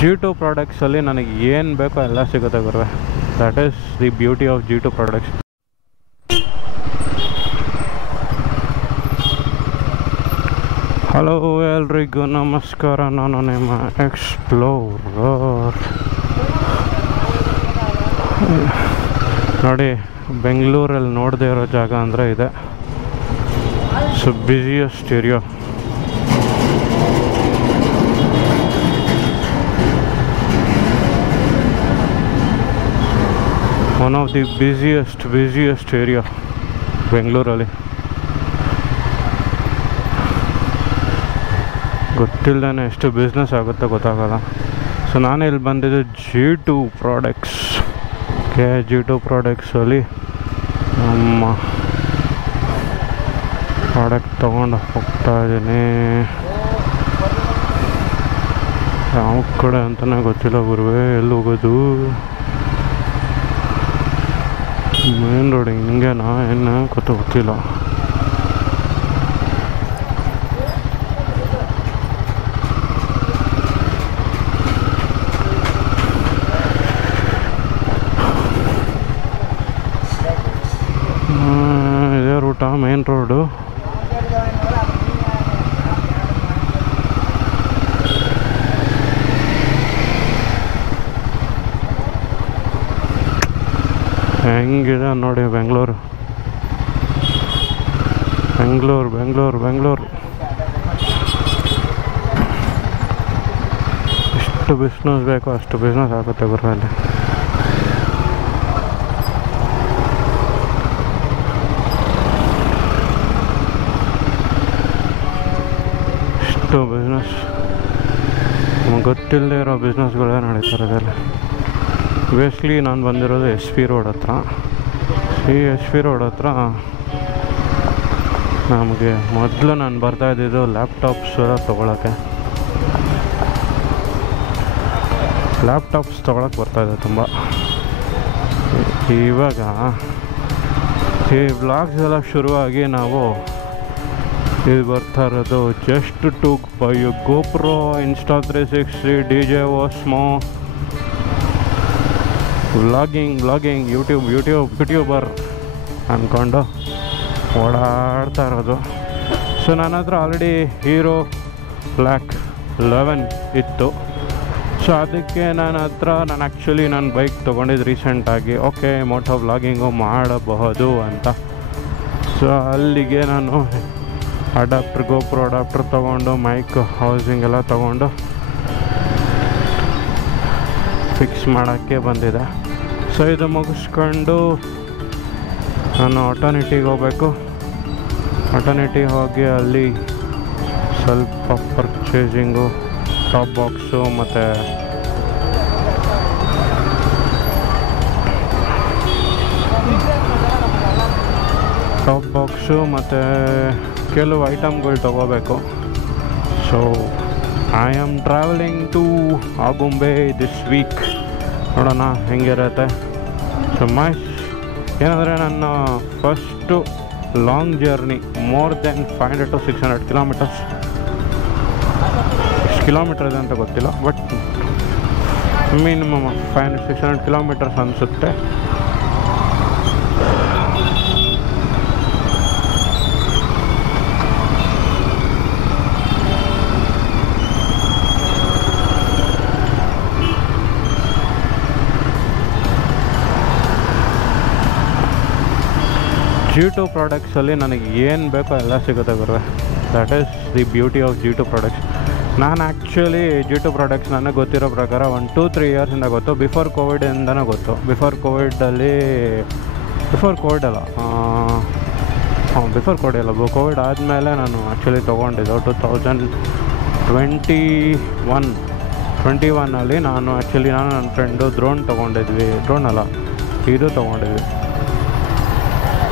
G2 ಪ್ರಾಡಕ್ಟ್ಸಲ್ಲಿ ನನಗೆ ಏನು ಬೇಕೋ ಎಲ್ಲ ಸಿಗುತ್ತೆ ಗುರುವೆ. That is the beauty of G2 products. Hello ಎಲ್ರಿಗೂ ನಮಸ್ಕಾರ, ನಾನು ನಿಮ್ಮ ಎಕ್ಸ್ಪ್ಲೋರರ್. ನೋಡಿ, ಬೆಂಗಳೂರಲ್ಲಿ ನೋಡದೇ ಇರೋ ಜಾಗ ಅಂದರೆ ಇದೆ. So busiest area. One of the busiest area ಬೆಂಗಳೂರಲ್ಲಿ. ಗೊತ್ತಿಲ್ಲದೇ ಎಷ್ಟು ಬಿಸ್ನೆಸ್ ಆಗುತ್ತೆ ಗೊತ್ತಾಗಲ್ಲ. ಸೊ ನಾನು ಇಲ್ಲಿ ಬಂದಿದ್ದು G2 ಪ್ರಾಡಕ್ಟ್ಸ್. G2 ಪ್ರಾಡಕ್ಟ್ಸಲ್ಲಿ ನಮ್ಮ ಪ್ರಾಡಕ್ಟ್ ತೊಗೊಂಡು ಹೋಗ್ತಾ ಇದ್ದೀನಿ. ಯಾವ ಕಡೆ ಅಂತಲೇ ಗೊತ್ತಿಲ್ಲ ಗುರುವೆ, ಎಲ್ಲಿ ಹೋಗೋದು? ಮೇನ್ ರೋಡ್ ಹಿಂಗೇನಾ ಏನು ಗೊತ್ತಿಲ್ಲ. ಇದೇ ರೂಟಾ ಮೇನ್ ರೋಡು? ಹೆಂಗಿದೆ ನೋಡಿ ಬೆಂಗಳೂರು. ಎಷ್ಟು ಬಿಸ್ನೆಸ್ ಬೇಕೋ ಅಷ್ಟು ಬಿಸ್ನೆಸ್ ಆಗುತ್ತೆ ಗುರುವಲ್ಲಿ. ಎಷ್ಟು ಬಿಸ್ನೆಸ್, ನಮಗೆ ಗೊತ್ತಿಲ್ಲದೆ ಇರೋ ಬಿಸ್ನೆಸ್ಗಳೇ ನಡೀತಾರೆ ಅದರಲ್ಲಿ. ಬೇಸ್ಲಿ ನಾನು ಬಂದಿರೋದು SP ರೋಡ್ ಹತ್ರ. ಈ SP ರೋಡ್ ಹತ್ರ ನಮಗೆ ಮೊದಲು ನಾನು ಬರ್ತಾಯಿದ್ದಿದ್ದು ಲ್ಯಾಪ್ಟಾಪ್ಸ್ ತೊಗೊಳಕ್ಕೆ. ಲ್ಯಾಪ್ಟಾಪ್ಸ್ ತೊಗೊಳಕ್ಕೆ ಬರ್ತಾಯಿದ್ದೆ ತುಂಬ. ಇವಾಗ ಈ ವ್ಲಾಗ್ಸ್ ಎಲ್ಲ ಶುರುವಾಗಿ ನಾವು ಇಲ್ಲಿ ಬರ್ತಾ ಇರೋದು just to buy GoPro, Insta360, DJ Osmo, vlogging YouTuber ಅಂದ್ಕೊಂಡು ಓಡಾಡ್ತಾ ಇರೋದು. ಸೊ ನನ್ನ ಹತ್ರ ಆಲ್ರೆಡಿ ಹೀರೋ ಬ್ಲ್ಯಾಕ್ 11 ಇತ್ತು. ಸೊ ಅದಕ್ಕೆ ನಾನು ಆ್ಯಕ್ಚುಲಿ ನಾನು ಬೈಕ್ ತೊಗೊಂಡಿದ್ದು ರೀಸೆಂಟಾಗಿ. ಓಕೆ, ಮೋಟೋ ವ್ಲಾಗಿಂಗು ಮಾಡಬಹುದು ಅಂತ. ಸೊ ಅಲ್ಲಿಗೆ ನಾನು GoPro ಅಡಾಪ್ಟರ್ ತೊಗೊಂಡು ಮೈಕ್ ಹೌಸಿಂಗ್ ಎಲ್ಲ ತೊಗೊಂಡು ಫಿಕ್ಸ್ ಮಾಡೋಕ್ಕೆ ಬಂದಿದೆ. ಸೊ ಇದು ಮುಗಿಸ್ಕೊಂಡು ನಾನು ಆಟೋನಿಟಿಗೆ ಹೋಗಬೇಕು. ಆಟೋನಿಟಿಗೆ ಹೋಗಿ ಅಲ್ಲಿ ಸ್ವಲ್ಪ ಪರ್ಚೇಸಿಂಗು, ಟಾಪ್ ಬಾಕ್ಸು ಮತ್ತು ಕೆಲವು ಐಟಮ್ಗಳು ತೊಗೋಬೇಕು. So I am travelling to Agumbe this week. ನೋಡೋಣ ಹೆಂಗಿರುತ್ತೆ. ಸೊ ಏನಂದರೆ ನನ್ನ first long journey, more than 500 to 600 kilometres. ಎಷ್ಟು ಕಿಲೋಮೀಟರ್ ಇದೆ ಅಂತ ಗೊತ್ತಿಲ್ಲ, ಬಟ್ ಮಿನಿಮಮ್ 500-600 ಕಿಲೋಮೀಟರ್ಸ್ ಅನಿಸುತ್ತೆ. G2 ಪ್ರಾಡಕ್ಟ್ಸಲ್ಲಿ ನನಗೆ ಏನು ಬೇಕೋ ಎಲ್ಲ ಸಿಗುತ್ತೆ ಗುರುವೆ. That is the beauty of G2 products. ನಾನು ಆ್ಯಕ್ಚುಲಿ G2 ಪ್ರಾಡಕ್ಟ್ಸ್ ನನಗೆ ಗೊತ್ತಿರೋ ಪ್ರಕಾರ 1-2-3 ಇಯರ್ಸಿಂದ ಗೊತ್ತು. ಬಿಫೋರ್ ಕೋವಿಡಿಂದನೂ ಗೊತ್ತು. ಬಿಫೋರ್ ಕೋವಿಡ್ ಆದಮೇಲೆ ನಾನು ಆ್ಯಕ್ಚುಲಿ ತೊಗೊಂಡಿದ್ದು 2021 ನಾನು ನನ್ನ ಫ್ರೆಂಡು ಡ್ರೋನ್ ತೊಗೊಂಡಿದ್ವಿ. ಇದು ತೊಗೊಂಡಿದ್ವಿ.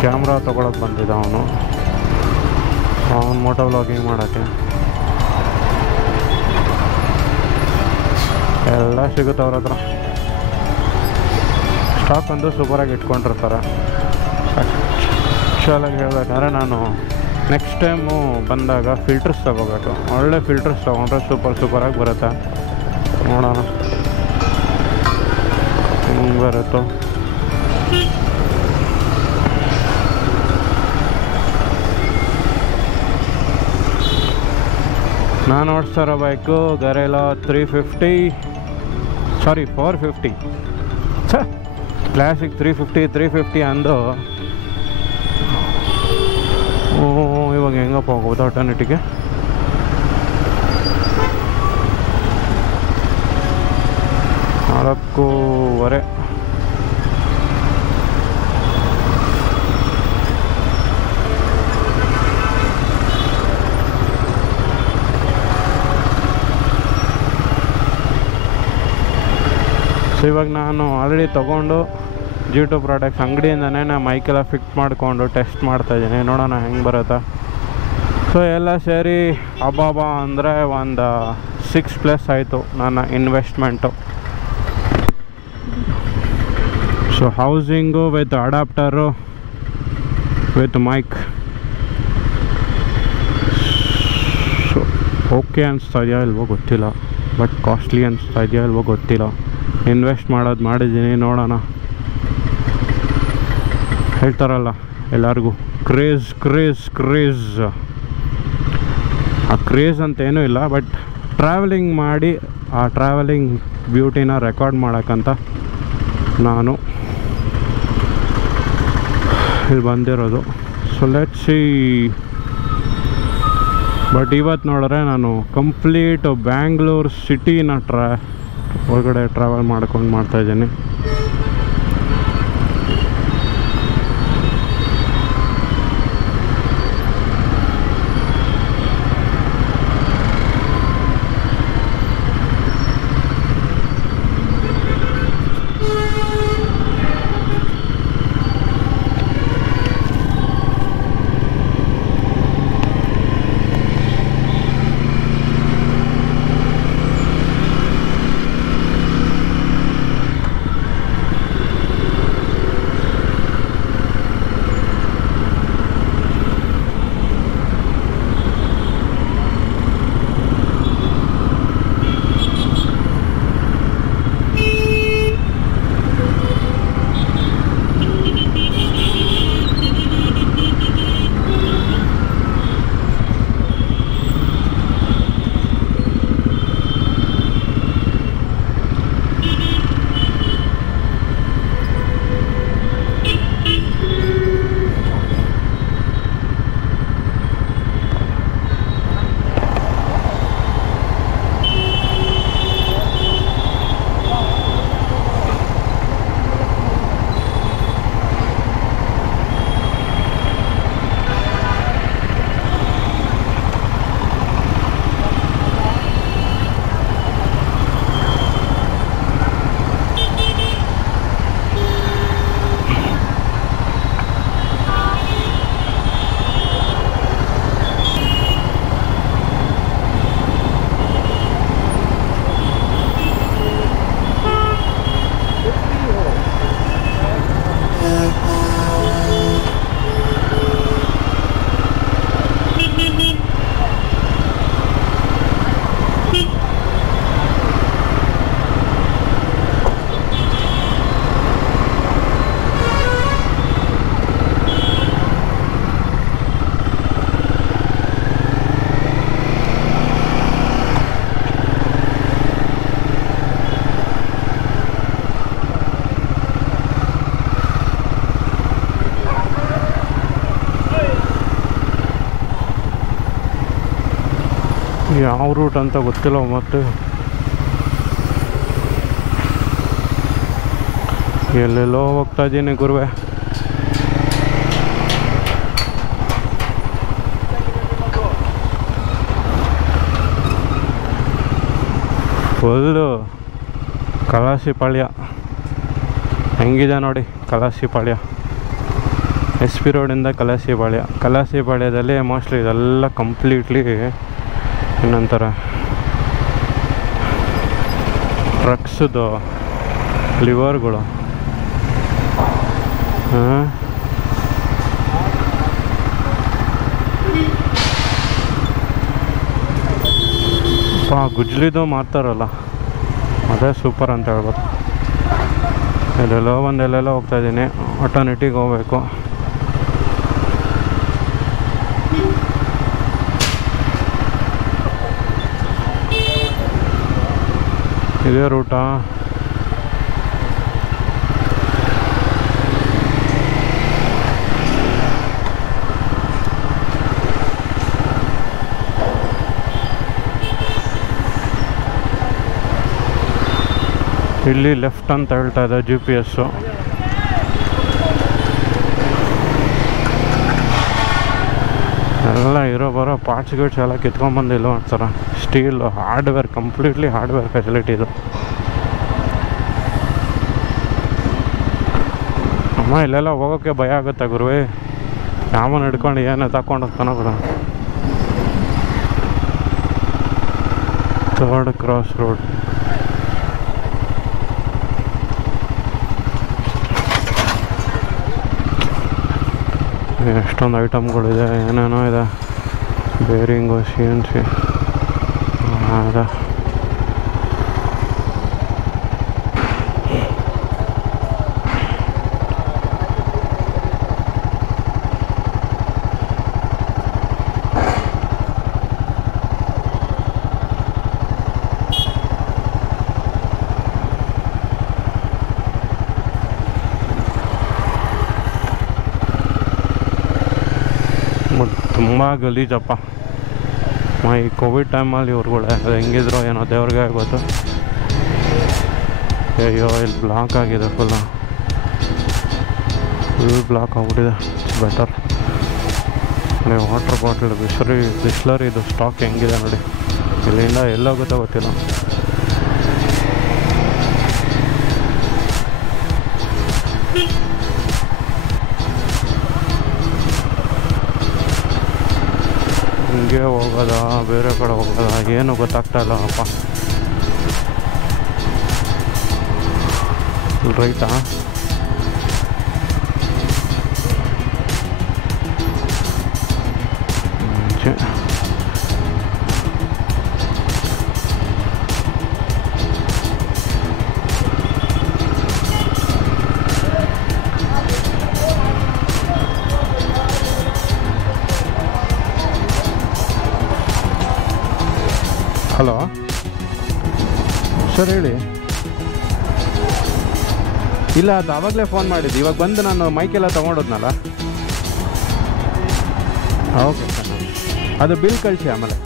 ಕ್ಯಾಮ್ರಾ ತೊಗೊಳಕ್ಕೆ ಬಂದಿದ್ದ ಅವನು ಮೋಟೋ ವ್ಲಾಗಿಂಗ್ ಮಾಡೋಕ್ಕೆ. ಎಲ್ಲ ಸಿಗುತ್ತೆ ಅವ್ರ ಹತ್ರ. ಸ್ಟಾಕ್ ಒಂದು ಸೂಪರಾಗಿ ಇಟ್ಕೊಂಡಿರ್ತಾರೆ. ಆ್ಯಕ್ಚುಲಾಗಿ ಹೇಳ್ಬೇಕಂದ್ರೆ ನಾನು ನೆಕ್ಸ್ಟ್ ಟೈಮು ಬಂದಾಗ ಫಿಲ್ಟರ್ಸ್ ತೊಗೋಬೇಕು. ಒಳ್ಳೆ ಫಿಲ್ಟರ್ಸ್ ತೊಗೊಂಡ್ರೆ ಸೂಪರಾಗಿ ಬರುತ್ತೆ. ನೋಡೋಣ ಹೆಂಗೆ ಬರುತ್ತೋ. ನಾನು ಓಡಿಸ್ತಾರೋ ಬೈಕು ಗರೇಲಾ 350 ಸಾರಿ 450 ಕ್ಲಾಸಿಕ್ 350 ಅಂದು ಇವಾಗ ಹೆಂಗಪ್ಪ ಹೋಗೋದು ಆಟೋಮೆಟಿಗೆ. ನಾಲ್ಕೂವರೆ ಸೊ ಇವಾಗ ನಾನು ಆಲ್ರೆಡಿ ತೊಗೊಂಡು G2 ಪ್ರಾಡಕ್ಟ್ಸ್ ಅಂಗಡಿಯಿಂದನೇ ನಾನು ಮೈಕೆಲ್ಲ ಫಿಕ್ಸ್ ಮಾಡಿಕೊಂಡು ಟೆಸ್ಟ್ ಮಾಡ್ತಾಯಿದ್ದೀನಿ, ನೋಡೋಣ ಹೆಂಗೆ ಬರುತ್ತಾ. ಸೊ ಎಲ್ಲ ಸೇರಿ ಹಬ್ಬ ಅಂದರೆ ಒಂದು 6+ ಆಯಿತು ನನ್ನ investment. So housing with adapter with mic. So okay ಅನಿಸ್ತಾ ಇದೆಯಾ ಇಲ್ವೋ ಗೊತ್ತಿಲ್ಲ, ಬಟ್ ಕಾಸ್ಟ್ಲಿ ಅನಿಸ್ತಾ ಇದೆಯಾ ಇಲ್ವೋ ಗೊತ್ತಿಲ್ಲ. ಇನ್ವೆಸ್ಟ್ ಮಾಡಿದ್ದೀನಿ, ನೋಡೋಣ. ಹೇಳ್ತಾರಲ್ಲ ಎಲ್ಲರಿಗೂ ಕ್ರೇಜ್ ಆ ಕ್ರೇಜ್ ಅಂತೇನೂ ಇಲ್ಲ, ಬಟ್ ಟ್ರಾವೆಲಿಂಗ್ ಮಾಡಿ ಆ ಟ್ರಾವೆಲಿಂಗ್ ಬ್ಯೂಟಿನ ರೆಕಾರ್ಡ್ ಮಾಡೋಕ್ಕಂತ ನಾನು ಇಲ್ಲಿ ಬಂದಿರೋದು. So let's see. ಬಟ್ ಇವತ್ತು ನೋಡಿದ್ರೆ ನಾನು ಕಂಪ್ಲೀಟ್ ಬ್ಯಾಂಗ್ಳೂರು ಸಿಟಿನ ಒಳಗಡೆ ಟ್ರಾವೆಲ್ ಮಾಡ್ಕೊಂಡು ಮಾಡ್ತಾಯಿದ್ದೀನಿ. ಯಾವ ರೂಟ್ ಅಂತ ಗೊತ್ತಿಲ್ಲ, ಮತ್ತು ಎಲ್ಲೆಲ್ಲೋ ಹೋಗ್ತಾ ಇದ್ದೀನಿ ಗುರುವೆ. ಫುಲ್ಲು ಕಲಾಸಿಪಾಳ್ಯ ಹೆಂಗಿದೆ ನೋಡಿ. ಕಲಾಸಿಪಾಳ್ಯ SP ರೋಡಿಂದ ಕಲಾಸಿಪಾಳ್ಯದಲ್ಲಿ ಮೋಸ್ಟ್ಲಿ ಇದೆಲ್ಲ ಕಂಪ್ಲೀಟ್ಲಿ ಇನ್ನೊಂಥರ ಟ್ರಕ್ಸ್ದು ಲಿವರ್ಗಳು. ಗುಜ್ಲಿದು ಮಾರ್ತಾರಲ್ಲ ಅದೇ ಸೂಪರ್ ಅಂತ ಹೇಳ್ಬೋದು. ಎಲ್ಲೆಲ್ಲೋ ಒಂದೆಲ್ಲೆಲ್ಲೋ ಹೋಗ್ತಾಯಿದ್ದೀನಿ, ಆಟೋನೆಟಿಗೆ ಹೋಗ್ಬೇಕು. ಇದೇ ರೂಟಾ? ಇಲ್ಲಿ ಲೆಫ್ಟ್ ಅಂತ ಹೇಳ್ತಾ ಇದೆ GPS. ಎಲ್ಲ ಇರೋ ಬರೋ ಪಾರ್ಟ್ಸ್ ಗಿಟ್ಸ್ ಎಲ್ಲ ಕಿತ್ಕೊಂಡ್ಬಂದು ಇಲ್ಲ ಮಾಡ್ತಾರೆ. Steel hardware, completely hardware facility ಇದು. ಅಮ್ಮ ಇಲ್ಲೆಲ್ಲ ಹೋಗೋಕ್ಕೆ ಭಯ ಆಗುತ್ತೆ ಗುರುವೇ, ಯಾವನ್ ಹಿಡ್ಕೊಂಡು ಏನೇ ತಗೊಂಡು ಹೋಗ್ತಾನೋ ಕೂಡ. Third cross road. ಎಷ್ಟೊಂದು ಐಟಮ್ಗಳಿದೆ, ಏನೇನೋ ಇದೆ. ಬೇರಿಂಗು, CNC ಅದ. ತುಂಬ ಗಲೀಜಪ್ಪ. ಈ ಕೋವಿಡ್ ಟೈಮಲ್ಲಿ ಇವ್ರುಗಳು ಅದು ಹೆಂಗಿದ್ರು ಏನೋ ದೇವ್ರಿಗೆ ಗೊತ್ತು. ಅಯ್ಯೋ ಇಲ್ಲಿ ಬ್ಲಾಕ್ ಆಗಿದೆ, ಫುಲ್ ಬ್ಲಾಕ್ ಆಗಿಬಿಟ್ಟಿದೆ. ಬೆಟರ್ ವಾಟರ್ ಬಾಟಲ್, ಬಿಸ್ಲರಿದು ಸ್ಟಾಕ್ ಹೆಂಗಿದೆ ನೋಡಿ. ಇಲ್ಲಿಂದ ಎಲ್ಲೋಗುತ್ತೋ ಗೊತ್ತಿಲ್ಲ. ಹಿಂಗೆ ಹೋಗೋದ, ಬೇರೆ ಕಡೆ ಹೋಗೋದ, ಏನು ಗೊತ್ತಾಗ್ತಾ ಇಲ್ಲ ಅಪ್ಪ. ರೈಟಾ? ಹಲೋ ಸರ್, ಹೇಳಿ. ಇಲ್ಲ, ಅದು ಆವಾಗಲೇ ಫೋನ್ ಮಾಡಿದ್ದು. ಇವಾಗ ಬಂದು ನಾನು ಮೈಕೆಲ್ಲ ತೊಗೊಂಡೋದ್ನಲ್ಲ. ಓಕೆ ಸರ್, ಅದು ಬಿಲ್ ಕಳಿಸಿ ಆಮೇಲೆ.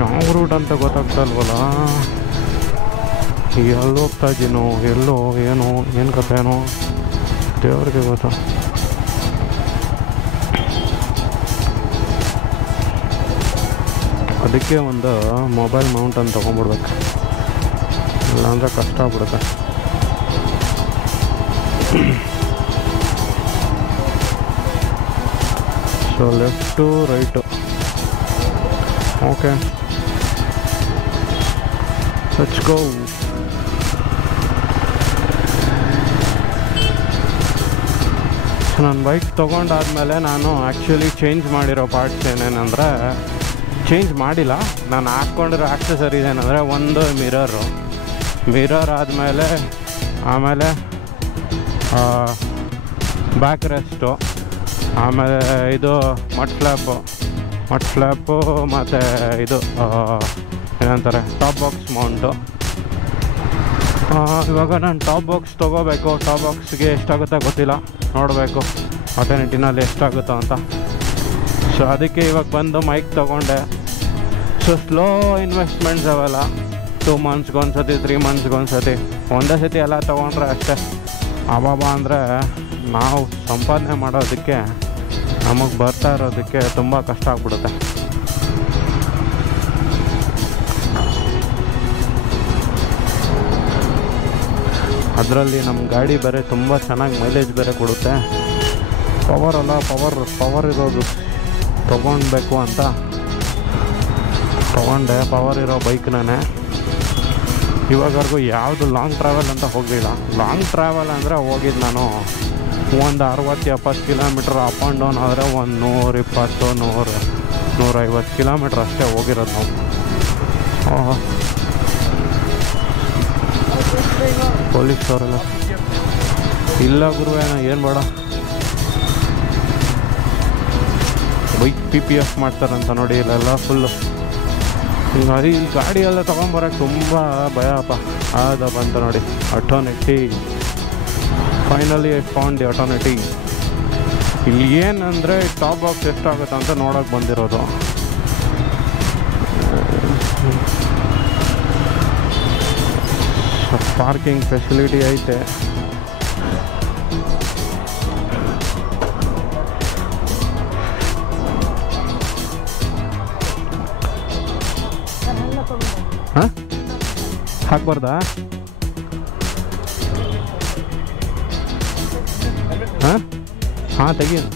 ಯಾವ ರೂಟ್ ಅಂತ ಗೊತ್ತಾಗ್ತಾ ಇಲ್ವಲ್ಲ. ಎಲ್ಲಿ ಹೋಗ್ತಾ ಇದ್ದೀನೋ, ಎಲ್ಲೋ, ಏನೋ, ಏನು ಕಥೆನೋ ದೇವ್ರಿಗೆ ಗೊತ್ತಾ. ಅದಕ್ಕೆ ಒಂದು ಮೊಬೈಲ್ ಮೌಂಟ್ ಅಂತ ತೊಗೊಂಡ್ಬಿಡ್ಬೇಕು, ಇಲ್ಲಾಂದರೆ ಕಷ್ಟ ಆಗ್ಬಿಡುತ್ತೆ. So left right. Okay, let's go. ನಾನು ಬೈಕ್ ತೊಗೊಂಡಾದ್ಮೇಲೆ ನಾನು ಆ್ಯಕ್ಚುಲಿ ಚೇಂಜ್ ಮಾಡಿರೋ ಪಾರ್ಟ್ಸ್ ಏನೇನಂದರೆ, ಚೇಂಜ್ ಮಾಡಿಲ್ಲ, ನಾನು ಹಾಕ್ಕೊಂಡಿರೋ ಆಕ್ಸೆಸರೀಸ್ ಏನಂದರೆ, ಒಂದು ಮಿರರ್ ಆದಮೇಲೆ, ಆಮೇಲೆ ಬ್ಯಾಕ್ ರೆಸ್ಟು, ಆಮೇಲೆ ಇದು ಮಡ್ ಫ್ಲ್ಯಾಪು ಮತ್ತು ಇದು ಏನಂತಾರೆ ಟಾಪ್ ಬಾಕ್ಸ್ ಮೌಂಟು. ಇವಾಗ ನಾನು ಟಾಪ್ ಬಾಕ್ಸ್ ತೊಗೋಬೇಕು. ಟಾಪ್ ಬಾಕ್ಸ್ಗೆ ಎಷ್ಟಾಗುತ್ತೋ ಗೊತ್ತಿಲ್ಲ, ನೋಡಬೇಕು ಆಟೋನೆಟಿನಲ್ಲಿ ಎಷ್ಟಾಗುತ್ತೋ ಅಂತ. ಸೊ ಅದಕ್ಕೆ ಇವಾಗ ಬಂದು ಮೈಕ್ ತೊಗೊಂಡೆ. ಸೊ ಸ್ಲೋ ಇನ್ವೆಸ್ಟ್ಮೆಂಟ್ಸ್ ಅವೆಲ್ಲ 2 ಮಂತ್ಸ್ಗೆ ಒಂದ್ಸತಿ, 3 ಮಂತ್ಸ್ಗೆ ಒಂದ್ಸತಿ, ಒಂದೇ ಸತಿ ಎಲ್ಲ ತೊಗೊಂಡ್ರೆ ಅಷ್ಟೇ. ಅಬ್ಬಾಬಾ ಅಂದರೆ ನಾವು ಸಂಪಾದನೆ ಮಾಡೋದಕ್ಕೆ, ನಮಗೆ ಬರ್ತಾ ಇರೋದಕ್ಕೆ ತುಂಬ ಕಷ್ಟ ಆಗ್ಬಿಡುತ್ತೆ. ಅದರಲ್ಲಿ ನಮ್ಮ ಗಾಡಿ ಬೇರೆ ತುಂಬ ಚೆನ್ನಾಗಿ ಮೈಲೇಜ್ ಬೇರೆ ಕೊಡುತ್ತೆ. ಪವರ್ ಇರೋದು ತೊಗೊಳ್ಬೇಕು ಅಂತ ತೊಗೊಂಡೆ, ಪವರ್ ಇರೋ ಬೈಕ್ ನಾನೇ. ಇವಾಗವರೆಗೂ ಯಾವುದು ಲಾಂಗ್ ಟ್ರಾವೆಲ್ ಅಂತ ಹೋಗಲಿಲ್ಲ. ಲಾಂಗ್ ಟ್ರಾವೆಲ್ ಅಂದರೆ ಹೋಗಿದ್ದು ನಾನು ಒಂದು 60-70 ಕಿಲೋಮೀಟ್ರ್ ಅಪ್ ಆ್ಯಂಡ್ ಡೌನ್ ಆದರೆ ಒಂದು 120-150 ಕಿಲೋಮೀಟ್ರ್ ಅಷ್ಟೇ ಹೋಗಿರೋದು ನಾವು. ಪೊಲೀಸ್ನವರೆಲ್ಲ ಇಲ್ಲ ಗುರುವೇ, ಏನು ಬೇಡ, ಬೈಕ್ PPF ಮಾಡ್ತಾರಂತ ನೋಡಿ ಇಲ್ಲೆಲ್ಲ ಫುಲ್ಲು. ಹಿಂಗಾಗಿ ಈ ಗಾಡಿ ಎಲ್ಲ ತೊಗೊಂಬರೋಕ್ಕೆ ತುಂಬ ಭಯಪ್ಪ. ಅದಪ್ಪ ಅಂತ ನೋಡಿ ಆಟೋನೆಟಿ. ಫೈನಲಿ ಐ ಫೌಂಡ್ ದಿ ಆಟೋನೆಟಿ. ಇಲ್ಲಿ ಏನಂದರೆ ಟಾಪ್ ಬಾಕ್ಸ್ ಎಷ್ಟಾಗುತ್ತೆ ಅಂತ ನೋಡೋಕೆ ಬಂದಿರೋದು. ಪಾರ್ಕಿಂಗ್ ಫೆಸಿಲಿಟಿ ಐತೆ. ಹಾಂ, ಹಾಕ್ಬಾರ್ದಾ? ಹಾಂ ಹಾಂ, ತೆಗೀನು.